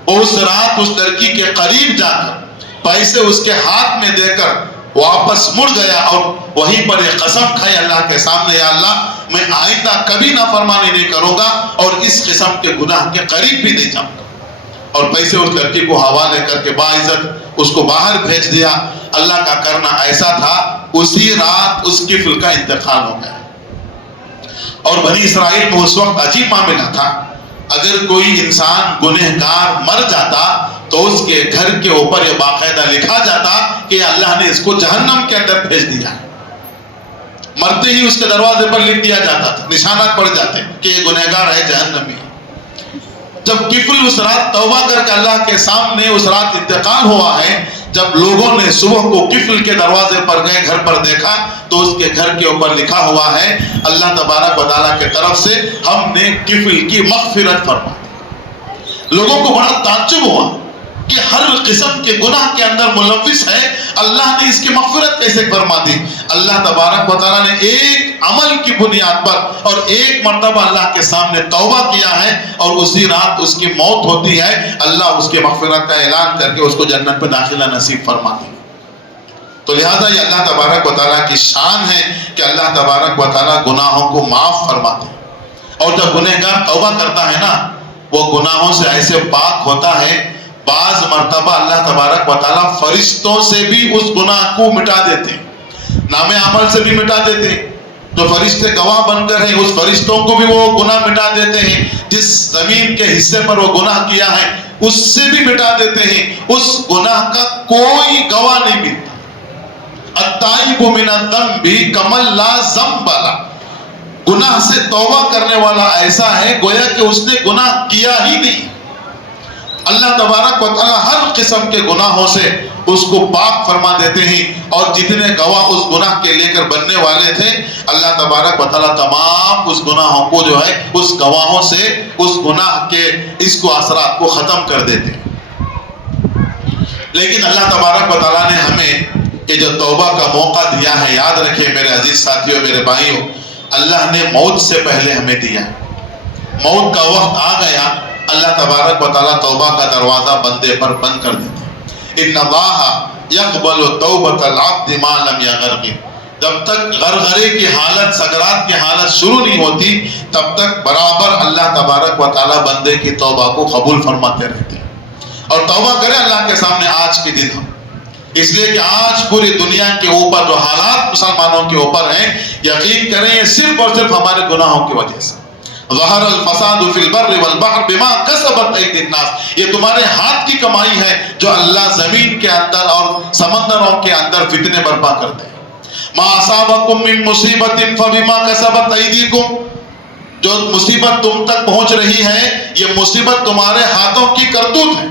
اس رات اس لڑکی کے قریب جا کر پیسے اس کے ہاتھ میں دے کر واپس مڑ گیا اور وہیں پر ایک قسم کھائی اللہ کے سامنے، یا اللہ میں آئندہ کبھی نافرمانی نہیں کروں گا اور اس قسم کے گناہ کے قریب بھی نہیں جاؤں گا. اور پیسے اس لڑکی کو حوالے کر کے باعزت اس کو باہر بھیج دیا. اللہ کا کرنا ایسا تھا، اسی رات اس کفل کا انتقال ہو گیا. اور بنی اسرائیل میں اس وقت عجیب معاملہ تھا، اگر کوئی انسان گنہگار مر جاتا تو اس کے گھر کے اوپر یہ باقاعدہ لکھا جاتا کہ اللہ نے اس کو جہنم کے اندر بھیج دیا. مرتے ہی اس کے دروازے پر لکھ دیا جاتا تھا، نشانات پڑ جاتے کہ یہ گنہگار ہے، جہنمی ہے. جب کفل اس رات توبہ کر کے اللہ کے سامنے اس رات انتقال ہوا ہے، جب لوگوں نے صبح کو کفل کے دروازے پر گئے، گھر پر دیکھا تو اس کے گھر کے اوپر لکھا ہوا ہے اللہ تبارک و تعالیٰ کی طرف سے ہم نے کفل کی مغفرت فرما دی. لوگوں کو بڑا تعجب ہوا کہ ہر قسم کے گناہ کے اندر ملوث ہے، اللہ نے اس کی مغفرت کیسے فرما دی؟ اللہ تبارک و تعالیٰ نے ایک عمل کی بنیاد پر اور ایک مرتبہ اللہ کے سامنے توبہ کیا ہے اور اسی رات اس کی موت ہوتی ہے. اللہ اس کی مغفرت کا اعلان کر کے اس کو جنت میں داخلہ نصیب فرما دی. تو لہذا یہ اللہ تبارک و تعالیٰ کی شان ہے کہ اللہ تبارک و تعالیٰ گناہوں کو معاف فرماتے ہیں. اور جب گنہگار توبہ کرتا ہے نا، وہ گناہوں سے ایسے پاک ہوتا ہے. بعض مرتبہ اللہ تبارک و تعالیٰ فرشتوں سے بھی اس گناہ کو مٹا دیتے ہیں، نام عمل سے بھی مٹا دیتے ہیں. جو فرشتے گواہ بن کر ہیں اس فرشتوں کو بھی وہ گناہ مٹا دیتے ہیں. جس زمین کے حصے پر وہ گناہ کیا ہے اس سے بھی مٹا دیتے ہیں. اس گناہ کا کوئی گواہ نہیں ملتا. التائب من الذنب کمن لا ذنب لہ. گناہ سے توبہ کرنے والا ایسا ہے گویا کہ اس نے گناہ کیا ہی نہیں. اللہ تبارک و تعالیٰ ہر قسم کے گناہوں سے اس کو پاک فرما دیتے ہیں. اور جتنے گواہ اس گناہ کے لے کر بننے والے تھے، اللہ تبارک و تعالیٰ تمام اس گناہوں کو جو ہے اس گواہوں سے اس گناہ کے اس کو اثرات کو ختم کر دیتے. لیکن اللہ تبارک و تعالیٰ نے ہمیں یہ جو توبہ کا موقع دیا ہے، یاد رکھیے میرے عزیز ساتھیوں، میرے بھائیوں، اللہ نے موت سے پہلے ہمیں دیا. موت کا وقت آ گیا، اللہ تبارک و تعالیٰ توبہ کا دروازہ بندے پر بند کر دیتا. ان اللہ یقبل توبۃ العبد ما لم یغرغر. جب تک غرغرے کی حالت، سکرات کی حالت شروع نہیں ہوتی، تب تک برابر اللہ تبارک و تعالیٰ بندے کی توبہ کو قبول فرماتے رہتے ہیں. اور توبہ کریں اللہ کے سامنے آج کے دن ہم، اس لیے کہ آج پوری دنیا کے اوپر جو حالات مسلمانوں کے اوپر ہیں، یقین کریں یہ صرف اور صرف ہمارے گناہوں کی وجہ سے. ظہر الفساد فی البر والبحر بما کسبت ایدی الناس، یہ تمہارے ہاتھ کی کمائی ہے جو اللہ زمین کے اندر اور سمندروں کے اندر فتنے برپا کرتے ہیں۔ ما اصابکم من مصیبت فبما کسبت ایدیکم، جو مصیبت تم تک پہنچ رہی ہے یہ مصیبت تمہارے ہاتھوں کی کرتوت ہے۔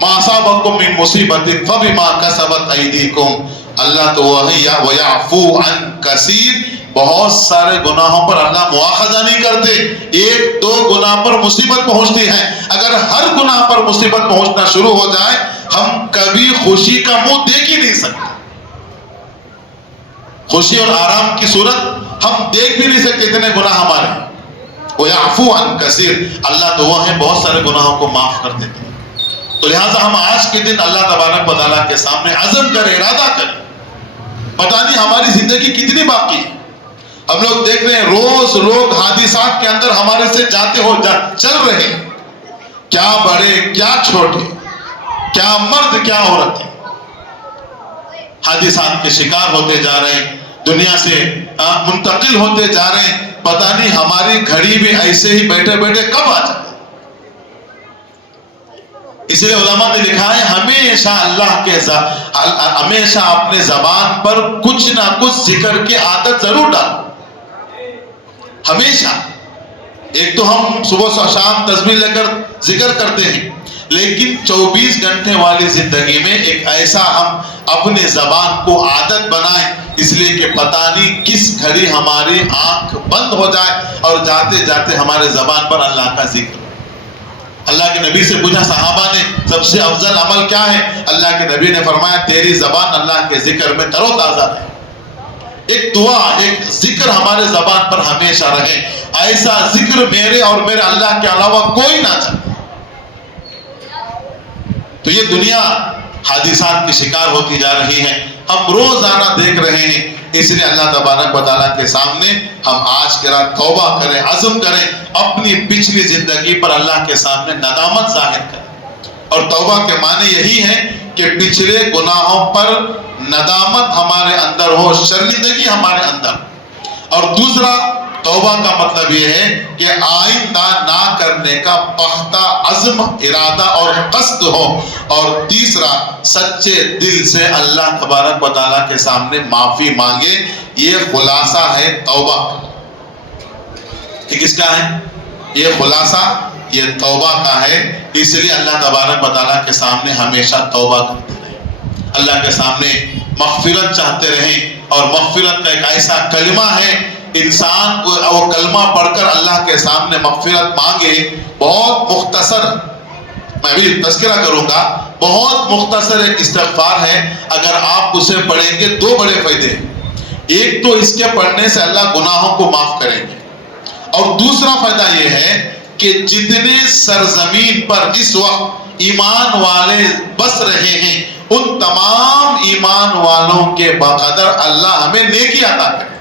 ما اصابکم من مصیبت فبما کسبت ایدیکم، اللہ تو وہی ویعفو عن کثیر، بہت سارے گناہوں پر اللہ مواخذہ نہیں کرتے، ایک دو گناہ پر مصیبت پہنچتی ہے، اگر ہر گناہ پر مصیبت پہنچنا شروع ہو جائے ہم کبھی خوشی کا منہ دیکھ ہی نہیں سکتے، خوشی اور آرام کی صورت ہم دیکھ بھی نہیں سکتے، اتنے گناہ ہمارے۔ وَيَعْفُو عَنْ كَثِيرٍ، اللہ تو وہ ہیں بہت سارے گناہوں کو معاف کر دیتے ہیں۔ تو لہٰذا ہم آج کے دن اللہ تبارک و تعالیٰ کے سامنے عزم کریں، ارادہ کریں، پتہ نہیں ہماری زندگی کتنی باقی ہے۔ ہم لوگ دیکھ رہے ہیں روز لوگ حادثات کے اندر ہمارے سے جاتے ہو چل رہے ہیں، کیا بڑے کیا چھوٹے، کیا مرد کیا عورت ہے، حادثات کے شکار ہوتے جا رہے ہیں، دنیا سے منتقل ہوتے جا رہے ہیں، پتہ نہیں ہماری گھڑی بھی ایسے ہی بیٹھے بیٹھے کب آ جائے۔ اس لیے علماء نے لکھا ہے ہمیشہ ہمیشہ اپنے زبان پر کچھ نہ کچھ ذکر کی عادت ضرور ڈالو، ہمیشہ۔ ایک تو ہم صبح و شام تسبیح لے کر ذکر کرتے ہیں، لیکن 24 گھنٹے والی زندگی میں ایک ایسا ہم اپنے زبان کو عادت بنائیں، اس لیے کہ پتہ نہیں کس گھڑی ہماری آنکھ بند ہو جائے اور جاتے جاتے ہمارے زبان پر اللہ کا ذکر۔ اللہ کے نبی سے پوچھا صحابہ نے سب سے افضل عمل کیا ہے؟ اللہ کے نبی نے فرمایا تیری زبان اللہ کے ذکر میں تر و تازہ رہے، ایک دعا ایک ذکر ہمارے زبان پر ہمیشہ رہے، ایسا ذکر میرے اور میرے اللہ کے علاوہ کوئی نہ چاہے۔ تو یہ دنیا حادثات کی شکار ہوتی جا رہی ہے، ہم روزانہ دیکھ رہے ہیں، اس لیے اللہ تبارک و تعالیٰ کے سامنے ہم آج کے رات توبہ کریں، عزم کریں، اپنی پچھلی زندگی پر اللہ کے سامنے ندامت ظاہر کریں۔ اور توبہ کے معنی یہی ہے کہ پچھلے گناہوں پر ندامت ہمارے اندر ہو، شرمندگی ہمارے اندر۔ اور دوسرا توبہ کا مطلب یہ ہے کہ آئندہ نہ کرنے کا پختہ عزم، ارادہ اور قصد ہو۔ اور تیسرا سچے دل سے اللہ تبارک و تعالیٰ کے سامنے معافی مانگے، یہ خلاصہ ہے توبہ۔ کس کا ہے یہ خلاصہ؟ یہ توبہ کا ہے۔ اس لیے اللہ تبارک و تعالیٰ کے سامنے ہمیشہ توبہ کرتے رہیں، اللہ کے سامنے مغفرت چاہتے رہیں۔ اور مغفرت کا ایک ایسا کلمہ ہے، انسان کو وہ کلمہ پڑھ کر اللہ کے سامنے مغفرت مانگے، بہت مختصر، میں بھی تذکرہ کروں گا، بہت مختصر ایک استغفار ہے۔ اگر آپ اسے پڑھیں گے دو بڑے فائدے ہیں، ایک تو اس کے پڑھنے سے اللہ گناہوں کو معاف کریں گے، اور دوسرا فائدہ یہ ہے کہ جتنے سرزمین پر اس وقت ایمان والے بس رہے ہیں ان تمام ایمان والوں کے بقدر اللہ ہمیں نیکی عطا کرے۔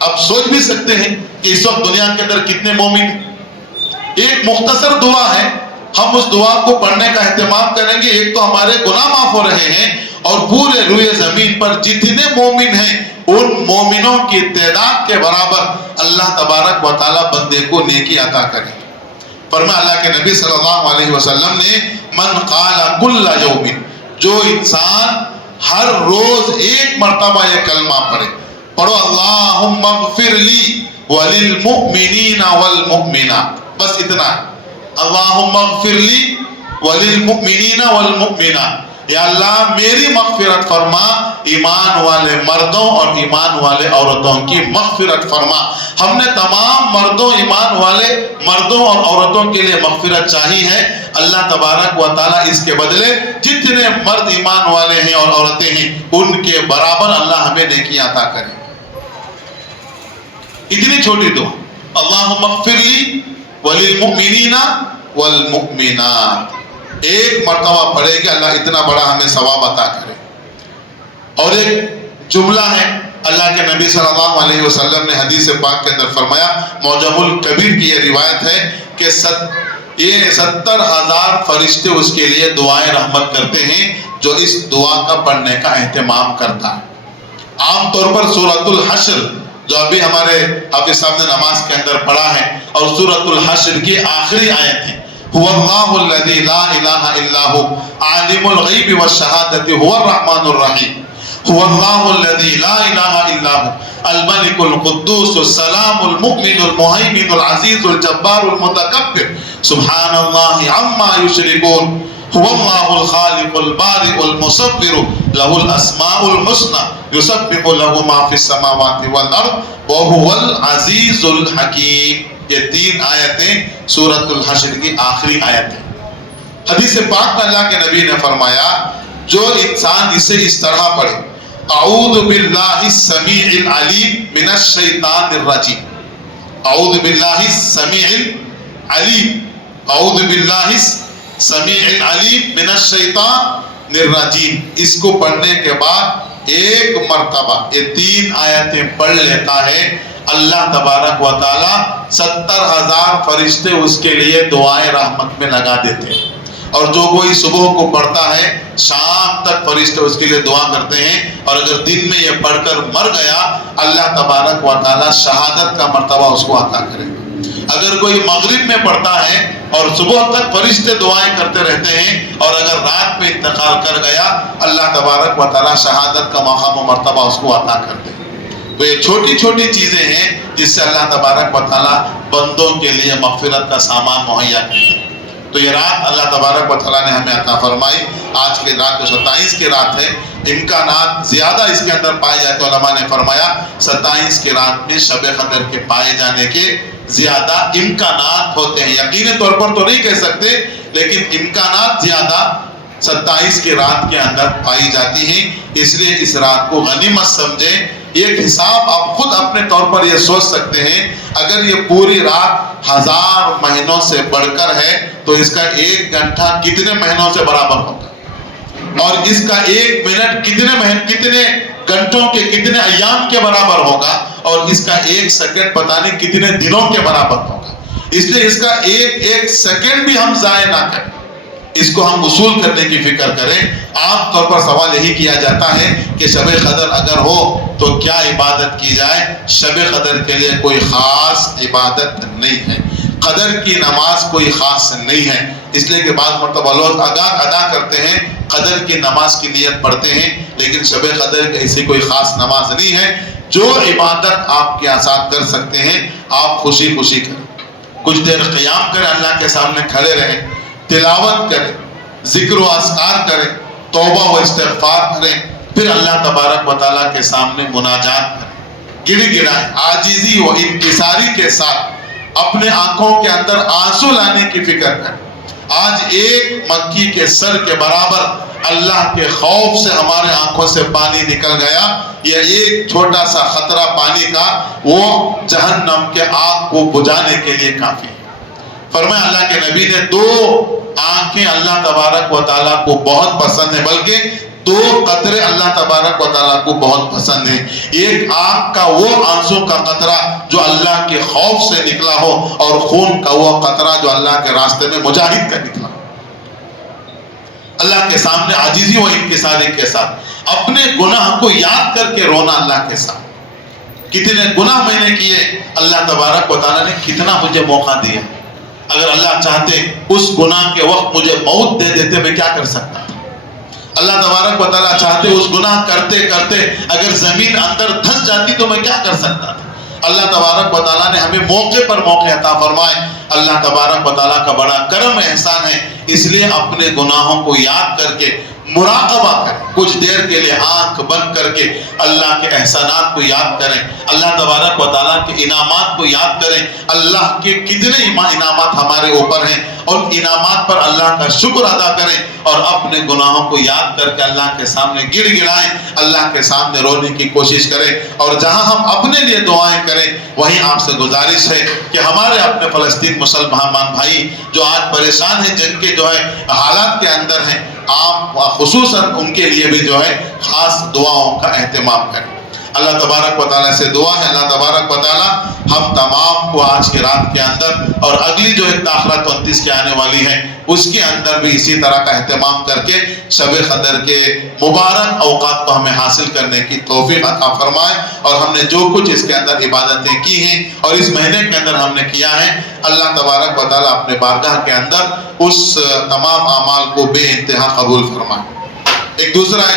اب سوچ بھی سکتے ہیں کہ اس وقت دنیا کے اندر کتنے مومن ہیں۔ ایک مختصر دعا ہے، ہم اس دعا کو پڑھنے کا اہتمام کریں گے، ایک تو ہمارے گناہ معاف ہو رہے ہیں، اور پورے روئے زمین پر جتنے مومن ہیں ان مومنوں کی تعداد کے برابر اللہ تبارک و تعالیٰ بندے کو نیکی عطا کرے۔ فرمایا اللہ کے نبی صلی اللہ علیہ وسلم نے من قال کل یوم، جو انسان ہر روز ایک مرتبہ یہ کلمہ پڑھے، پڑھو اللہم اغفر لی وللمؤمنین والمؤمنات، بس اتنا ہے، اللہم اغفر لی وللمؤمنین والمؤمنات، یا اللہ میری مغفرت فرما، ایمان والے مردوں اور ایمان والے عورتوں کی مغفرت فرما۔ ہم نے تمام مردوں، ایمان والے مردوں اور عورتوں کے لیے مغفرت چاہی ہے، اللہ تبارک و تعالیٰ اس کے بدلے جتنے مرد ایمان والے ہیں اور عورتیں ہیں ان کے برابر اللہ ہمیں نیکی عطا کرے۔ اتنی چھوٹی دعا، اللہم اغفر لی وللمؤمنین والمؤمنات، ایک مرتبہ پڑھے گا اللہ اتنا بڑا ہمیں ثواب عطا کرے۔ اور ایک جملہ ہے، اللہ کے نبی صلی اللہ علیہ وسلم نے حدیث پاک کے اندر فرمایا، معجم الکبیر کی یہ روایت ہے کہ یہ 70,000 فرشتے اس کے لیے دعائیں رحمت کرتے ہیں جو اس دعا کا پڑھنے کا اہتمام کرتا ہے۔ عام طور پر سورۃ الحشر جو ابھی ہمارے حافظ صاحب نے نماز کے اندر پڑھا ہے، اور سورۃ الحشر کی آخری آیت ہے، هو اللہ الذی لا الہ الا هو عالم الغیب والشہادۃ هو الرحمن الرحیم، هو اللہ الذی لا الہ الا هو الملک القدوس السلام المؤمن المہیمن العزیز الجبار المتکبر سبحان اللہ عما یشرکون، هو اللہ الخالق البارئ المصور له الاسماء الحسنى یسبح له ما فی السماوات والارض وهو العزیز الحکیم۔ یہ 3 آیتیں سورۃ الحشر کی آخری آیتیں۔ حدیث پاک میں اللہ کے نبی نے فرمایا جو انسان اسے اس طرح پڑھے، اعوذ باللہ السمیع العلیم من الشیطان الرجیم، اعوذ باللہ السمیع العلیم، اعوذ باللہ السمیع العلیم من الشیطان الرجیم، اس کو پڑھنے کے بعد ایک مرتبہ یہ 3 آیتیں پڑھ لیتا ہے، اللہ تبارک و تعالی 70,000 فرشتے اس کے لیے دعائیں رحمت میں لگا دیتے ہیں، اور جو کوئی صبح کو پڑھتا ہے شام تک فرشتے اس کے لیے دعا کرتے ہیں، اور اگر دن میں یہ پڑھ کر مر گیا اللہ تبارک و تعالی شہادت کا مرتبہ اس کو عطا کرے گا۔ اگر کوئی مغرب میں پڑھتا ہے اور صبح تک فرشتے دعائیں کرتے رہتے ہیں، اور اگر رات میں انتقال کر گیا اللہ تبارک و تعالی شہادت کا مقام و مرتبہ اس کو عطا کر دے۔ تو یہ چھوٹی چھوٹی چیزیں ہیں جس سے اللہ تبارک و تعالی بندوں کے لیے مغفرت کا سامان مہیا کرتے ہیں۔ تو یہ رات اللہ تبارک و تعالی نے ہمیں عطا فرمائی، آج کی رات جو 27 کی رات ہے، امکانات زیادہ اس کے اندر پائے جاتے ہیں۔ علماء نے فرمایا 27 کی رات میں شب قدر کے پائے جانے کے زیادہ امکانات ہوتے ہیں، یقینی طور پر تو نہیں کہہ سکتے، لیکن امکانات زیادہ 27 کی رات کے اندر پائی جاتی ہیں۔ اس لیے اس رات کو غنیمت سمجھیں۔ ایک حساب آپ خود اپنے طور پر یہ سوچ سکتے ہیں، اگر یہ پوری رات 1000 مہینوں سے بڑھ کر ہے تو اس کا 1 گھنٹہ کتنے مہینوں سے برابر ہوگا، اور اس کا 1 منٹ کتنے گھنٹوں کے کتنے ایام کے برابر ہوگا، اور اس کا 1 سیکنڈ پتہ نہیں کتنے دنوں کے برابر ہوگا۔ اس لیے اس کا ایک سیکنڈ بھی ہم ضائع نہ کریں، اس کو ہم وصول کرنے کی فکر کریں۔ عام طور پر سوال یہی کیا جاتا ہے کہ شب قدر اگر ہو تو کیا عبادت کی جائے؟ شب قدر کے لیے کوئی خاص عبادت نہیں ہے، قدر کی نماز کوئی خاص نہیں ہے، اس لیے کہ بعض مرتبہ لوگ ادا کرتے ہیں، قدر کی نماز کی نیت پڑھتے ہیں، لیکن شب قدر کی ایسی کوئی خاص نماز نہیں ہے۔ جو عبادت آپ کے ساتھ کر سکتے ہیں آپ خوشی خوشی کریں، کچھ دیر قیام کریں، اللہ کے سامنے کھڑے رہیں، تلاوت کریں، ذکر و اذکار کریں، توبہ و استغفار کریں، پھر اللہ تبارک و تعالیٰ کے سامنے مناجات کریں، گڑ گڑائیں، عاجزی و انکساری کے ساتھ اپنے آنکھوں کے اندر آنسو لانے کی فکر کریں۔ آج ایک مکی کے سر کے برابر اللہ کے خوف سے ہمارے آنکھوں سے پانی نکل گیا، یہ ایک چھوٹا سا خطرہ پانی کا وہ جہنم کے آگ کو بجھانے کے لیے کافی ہے۔ فرمایا اللہ کے نبی نے 2 آنکھیں اللہ تبارک و تعالیٰ کو بہت پسند ہیں، بلکہ 2 قطرے اللہ تبارک و تعالیٰ کو بہت پسند ہیں۔ ایک آنکھ کا وہ آنسو کا قطرہ جو اللہ کے خوف سے نکلا ہو، اور خون کا وہ قطرہ جو اللہ کے راستے میں مجاہد کا نکلا ہو۔ اللہ کے سامنے عاجزی و انکساری کے ساتھ اپنے گناہ کو یاد کر کے رونا اللہ کے ساتھ۔ کتنے گناہ میں نے کیے، اللہ تبارک و تعالیٰ نے کتنا مجھے موقع دیا، اگر اللہ چاہتے اس گناہ کے وقت مجھے موت دے دیتے میں کیا کر سکتا تھا؟ اللہ تبارک و تعالیٰ چاہتے اس گناہ کرتے کرتے اگر زمین اندر دھس جاتی تو میں کیا کر سکتا تھا؟ اللہ تبارک و تعالیٰ نے ہمیں موقع پر موقع عطا فرمائے۔ اللہ تبارک و تعالیٰ کا بڑا کرم احسان ہے، اس لیے اپنے گناہوں کو یاد کر کے مراقبہ کریں، کچھ دیر کے لیے آنکھ بند کر کے اللہ کے احسانات کو یاد کریں، اللہ تبارک و تعالیٰ کے انعامات کو یاد کریں، اللہ کے کتنے انعامات ہمارے اوپر ہیں، ان انعامات پر اللہ کا شکر ادا کریں، اور اپنے گناہوں کو یاد کر کے اللہ کے سامنے گڑ گڑائیں، اللہ کے سامنے رونے کی کوشش کریں۔ اور جہاں ہم اپنے لیے دعائیں کریں وہیں آپ سے گزارش ہے کہ ہمارے اپنے فلسطین مسلمان بھائی جو آج پریشان ہیں، جن کے جو ہے حالات کے اندر ہیں، آپ خصوصاً ان کے لیے بھی جو ہے خاص دعاؤں کا اہتمام کریں۔ اللہ تبارک و تعالیٰ سے دعا ہے اللہ تبارک و تعالیٰ ہم تمام کو آج کی رات کے اندر اور اگلی جو داخلہ 29 کے آنے والی ہے اس کے اندر بھی اسی طرح کا اہتمام کر کے شب قدر کے مبارک اوقات کو ہمیں حاصل کرنے کی توفیق عطا فرمائے، اور ہم نے جو کچھ اس کے اندر عبادتیں کی ہیں اور اس مہینے کے اندر ہم نے کیا ہے، اللہ تبارک و تعالیٰ اپنے بارگاہ کے اندر اس تمام اعمال کو بے انتہا قبول فرمائے۔ ایک دوسرا